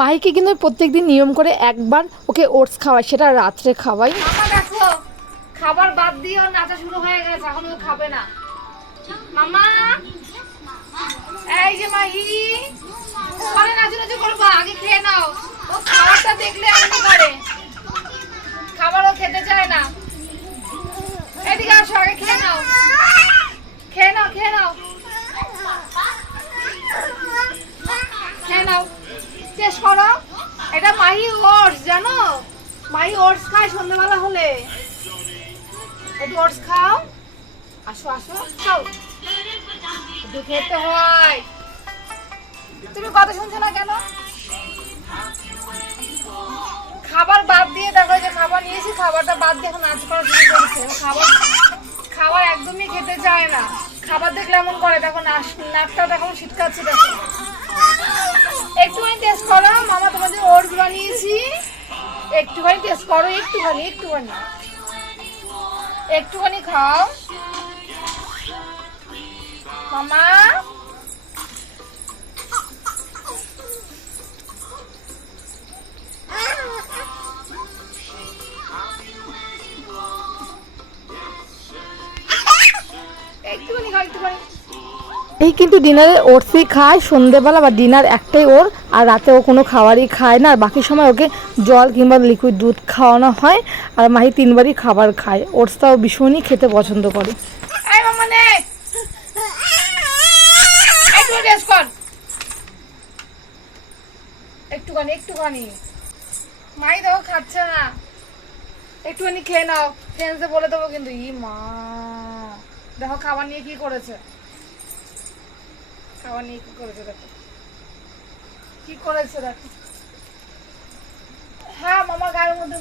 মাহিকে কিন্তু প্রত্যেক দিন নিয়ম করে একবার ওকে ওটস খাওয়াই সেটা রাত্রে খাওয়াই। খাবার বাদ দিয়ে ওর নাচা শুরু হয়ে গেছে, এখন ও খাবে না। মামা, এই যে মাহি পরে নাচু নাচু করব, আগে খেয়ে নাও। ও খাবারটা দেখলে এমনি করে খাবার ও খেতে চায় না। এদিকে আসো, আগে খেয়ে নাও। এটা মাহি জানো? মাহি খায় সন্ধ্যাবেলা হলে। একটু খাও। আসো আসো খাও একটু খেতে হয়। তুমি কথা শুনছো না কেন? খাবার বাদ দিয়ে দেখো যে খাবার নিয়েছি, খাবারটা বাদ দিয়ে এখন নাচ করা শুরু করেছে খাবার খাবার একদমই খেতে চায় না। খাবার দেখলে এমন করে, দেখো নাচ নাকটা দেখো ছিটকাচ্ছে দেখো বানিয়েছি। একটুখানি টেস্ট করো, একটুখানি একটুখানি। একটুখানি খাও। মামা। এই কিন্তু ডিনারে ওটসই খায়, সন্ধেবেলা বা ডিনার একটাই ওর আর রাতে ও কোনো খাবারই খায় না। আর বাকি সময় ওকে জল কিংবা লিকুইড দুধ খাওয়ানো হয়। আর মাহি তিনবারই খাবার খায়। ওটসটাও ভীষণই খেতে পছন্দ করে। একটুখানি একটুখানি। মাই দেখো খাচ্ছে না। একটুখানি খেয়ে নাও। বলে দেবো কিন্তু, ই মা। দেখো খাবার নিয়ে কি করেছে। খাবার নিয়ে কি করেছে দেখো। কি করেছে হ্যাঁ মামা গায়ের মধ্যে